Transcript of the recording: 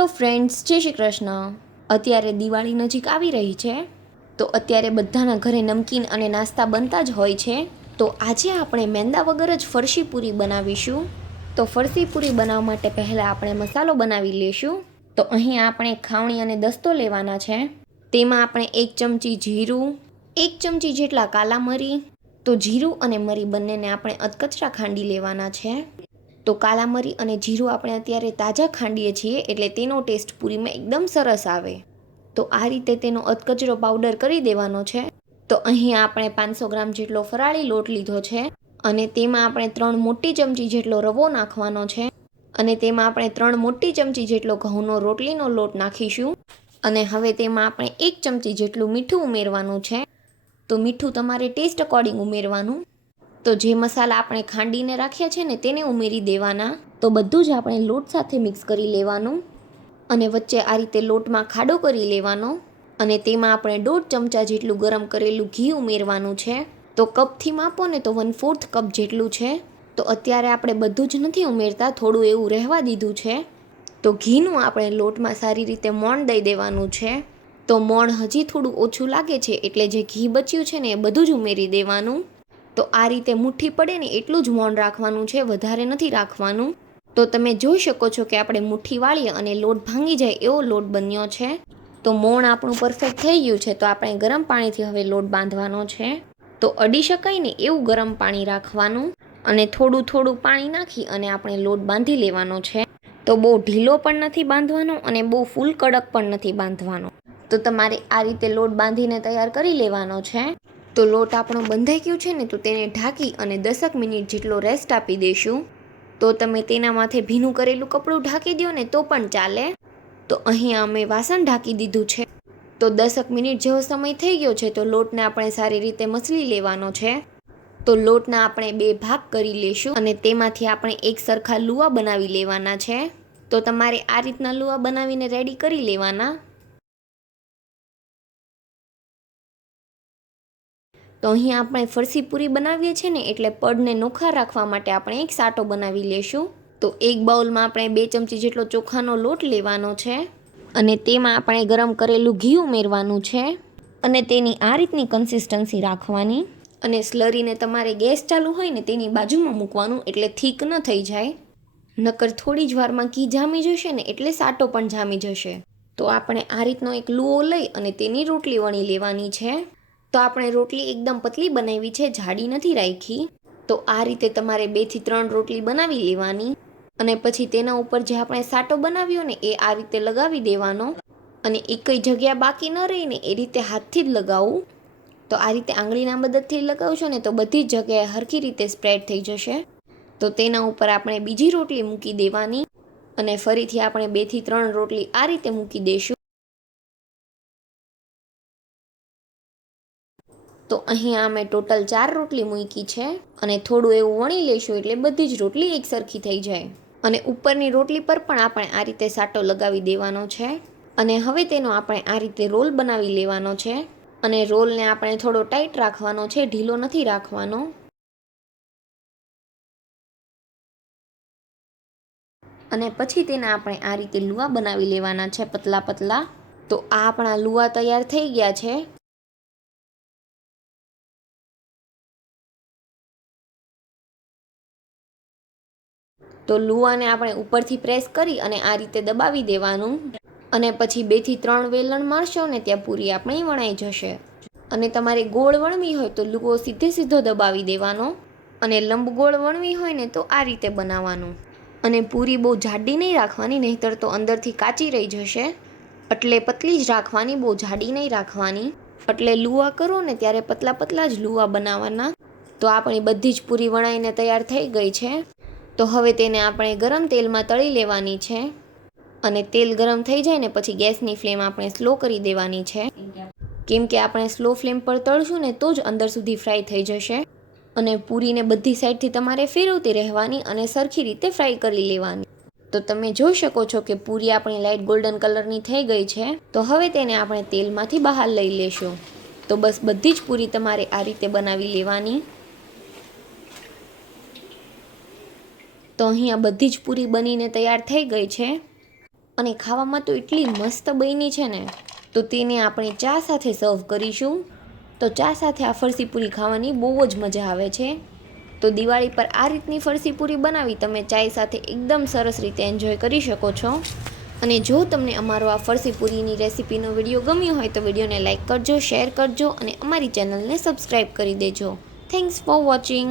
Hello friends, જય શ્રી કૃષ્ણ. અત્યારે દિવાળી નજીક આવી રહી છે, તો અત્યારે બધાના ઘરે નમકીન અને નાસ્તા બનતા જ હોય છે. તો આજે આપણે મેંદા વગર જ ફરસી પૂરી બનાવીશું. તો ફરસી પૂરી બનાવવા માટે પહેલાં આપણે મસાલો બનાવી લઈશું. તો અહીં આપણે ખાવણી અને દસ્તો લેવાના છે. તેમાં આપણે 1 ચમચી જીરું, 1 ચમચી જેટલા કાલા મરી. તો જીરું અને મરી બંનેને આપણે અધકચરા ખાંડી લેવાના છે. તો કાલા મરી અને જીરું આપણે અત્યારે તાજા ખાંડીએ છીએ, એટલે તેનો ટેસ્ટ પૂરીમાં એકદમ સરસ આવે. તો આ રીતે તેનો અધકચરો પાવડર કરી દેવાનો છે. તો અહીં આપણે 500 ગ્રામ જેટલો ફરાળી લોટ લીધો છે, અને તેમાં આપણે 3 મોટી ચમચી જેટલો રવો નાખવાનો છે, અને તેમાં આપણે 3 મોટી ચમચી જેટલો ઘઉંનો રોટલીનો લોટ નાખીશું. અને હવે તેમાં આપણે 1 ચમચી જેટલું મીઠું ઉમેરવાનું છે. તો મીઠું તમારે ટેસ્ટ અકોર્ડિંગ ઉમેરવાનું. તો જે મસાલા આપણે ખાંડીને રાખ્યા છે ને તેને ઉમેરી દેવાના. તો બધું જ આપણે લોટ સાથે મિક્સ કરી લેવાનું, અને વચ્ચે આ રીતે લોટમાં ખાડો કરી લેવાનો, અને તેમાં આપણે 1.5 ચમચા જેટલું ગરમ કરેલું ઘી ઉમેરવાનું છે. તો કપથી માપો ને તો 1/4 કપ જેટલું છે. તો અત્યારે આપણે બધું જ નથી ઉમેરતા, થોડું એવું રહેવા દીધું છે. તો ઘીનું આપણે લોટમાં સારી રીતે મોણ દઈ દેવાનું છે. તો મોણ હજી થોડું ઓછું લાગે છે, એટલે જે ઘી બચ્યું છે ને એ બધું જ ઉમેરી દેવાનું. તો આ રીતે મુઠ્ઠી પડે ને એટલું જ મોણ રાખવાનું છે, વધારે નથી રાખવાનું. તો તમે જોઈ શકો છો કે આપણે મુઠ્ઠી વાળીએ અને લોટ ભાંગી જાય એવો લોટ બન્યો છે. તો મોણ આપણું પરફેક્ટ થઈ ગયું છે. તો આપણે ગરમ પાણીથી હવે લોટ બાંધવાનો છે. તો અડી શકાય ને એવું ગરમ પાણી રાખવાનું, અને થોડું થોડું પાણી નાખી અને આપણે લોટ બાંધી લેવાનો છે. તો બહુ ઢીલો પણ નથી બાંધવાનો અને બહુ ફૂલ કડક પણ નથી બાંધવાનો. તો તમારે આ રીતે લોટ બાંધીને તૈયાર કરી લેવાનો છે. તો લોટ આપણો બંધાઈ ગયો છે ને, તો તેને ઢાંકી અને 10 મિનિટ જેટલો રેસ્ટ આપી દઈશું. તો તમે તેના માથે ભીનું કરેલું કપડું ઢાંકી દો ને તો પણ ચાલે. તો અહીંયા અમે વાસણ ઢાંકી દીધું છે. તો 10 મિનિટ જેવો સમય થઈ ગયો છે. તો લોટને આપણે સારી રીતે મસળી લેવાનો છે. તો લોટના આપણે 2 ભાગ કરી લેશું, અને તેમાંથી આપણે એક સરખા લુવા બનાવી લેવાના છે. તો તમારે આ રીતના લુવા બનાવીને રેડી કરી લેવાના. તો અહીં આપણે ફરસી પૂરી બનાવીએ છીએ ને, એટલે પડને નોખા રાખવા માટે આપણે એક સાટો બનાવી લેશું. તો એક બાઉલમાં આપણે 2 ચમચી જેટલો ચોખાનો લોટ લેવાનો છે, અને તેમાં આપણે ગરમ કરેલું ઘી ઉમેરવાનું છે, અને તેની આ રીતની કન્સિસ્ટન્સી રાખવાની. અને સ્લરીને તમારે ગેસ ચાલુ હોય ને તેની બાજુમાં મૂકવાનું, એટલે થીક ન થઈ જાય. નકર થોડી જ વારમાં ઘી જામી જશે ને એટલે સાટો પણ જામી જશે. તો આપણે આ રીતનો એક લુઓ લઈ અને તેની રોટલી વણી લેવાની છે. તો આપણે રોટલી એકદમ પતલી બનાવી છે, જાડી નથી રાખી. તો આ રીતે તમારે 2 થી 3 રોટલી બનાવી લેવાની, અને પછી તેના ઉપર જે આપણે સાટો બનાવ્યો ને એ આ રીતે લગાવી દેવાનો, અને એકઈ જગ્યા બાકી ન રહીને એ રીતે હાથથી જ લગાવું. તો આ રીતે આંગળીના મદદથી લગાવશો ને તો બધી જ જગ્યાએ હરખી રીતે સ્પ્રેડ થઈ જશે. તો તેના ઉપર આપણે બીજી રોટલી મૂકી દેવાની, અને ફરીથી આપણે 2 થી 3 રોટલી આ રીતે મૂકી દઈશું. તો અહીંયા અમે ટોટલ 4 રોટલી મૂકી છે, અને થોડું એવું વણી લઈશું એટલે બધી જ રોટલી એક સરખી થઈ જાય. અને ઉપરની રોટલી પર પણ આપણે આ રીતે સાટો લગાવી દેવાનો છે. અને હવે તેનો આપણે આ રીતે રોલ બનાવી લેવાનો છે, અને રોલને આપણે થોડો ટાઈટ રાખવાનો છે, ઢીલો નથી રાખવાનો. અને પછી તેને આપણે આ રીતે લુવા બનાવી લેવાના છે, પતલા પતલા. તો આ આપણા લુવા તૈયાર થઈ ગયા છે. તો લુવાને આપણે ઉપરથી પ્રેસ કરી અને આ રીતે દબાવી દેવાનું, અને પછી 2 થી 3 વેલણ મારશો ને ત્યાં પૂરી આપણી વણાઈ જશે. અને તમારે ગોળ વણવી હોય તો લુવો સીધો દબાવી દેવાનો, અને લંબગોળ વણવી હોય ને તો આ રીતે બનાવવાનું. અને પૂરી બહુ જાડી નહીં રાખવાની, નહીંતર તો અંદરથી કાચી રહી જશે. એટલે પતલી જ રાખવાની, બહુ જાડી નહીં રાખવાની. એટલે લુવા કરો ને ત્યારે પતલા પતલા જ લુવા બનાવવાના. તો આપણી બધી જ પૂરી વણાઈને તૈયાર થઈ ગઈ છે. તો હવે તેને આપણે ગરમ તેલમાં તળી લેવાની છે, અને તેલ ગરમ થઈ જાય ને પછી ગેસની ફ્લેમ આપણે સ્લો કરી દેવાની છે. કેમ કે આપણે સ્લો ફ્લેમ પર તળશું ને તો જ અંદર સુધી ફ્રાય થઈ જશે. અને પૂરીને બધી સાઈડથી તમારે ફેરવતી રહેવાની અને સરખી રીતે ફ્રાય કરી લેવાની. તો તમે જોઈ શકો છો કે પૂરી આપણી લાઇટ ગોલ્ડન કલરની થઈ ગઈ છે. તો હવે તેને આપણે તેલમાંથી બહાર લઈ લેશું. તો બસ બધી જ પૂરી તમારે આ રીતે બનાવી લેવાની. તો અહીંયા બધી જ પૂરી બનીને તૈયાર થઈ ગઈ છે, અને ખાવામાં તો એટલી મસ્ત બની છે ને. તો તેને આપણે ચા સાથે સર્વ કરીશું. તો ચા સાથે આ ફરસી પૂરી ખાવાની બહુ જ મજા આવે છે. તો દિવાળી પર આ રીતની ફરસી પૂરી બનાવી તમે ચાય સાથે એકદમ સરસ રીતે એન્જોય કરી શકો છો. અને જો તમને અમારો આ ફરસી પૂરીની રેસીપીનો વિડીયો ગમ્યો હોય તો વિડીયોને લાઇક કરજો, શેર કરજો અને અમારી ચેનલને સબસ્ક્રાઈબ કરી દેજો. Thanks for watching.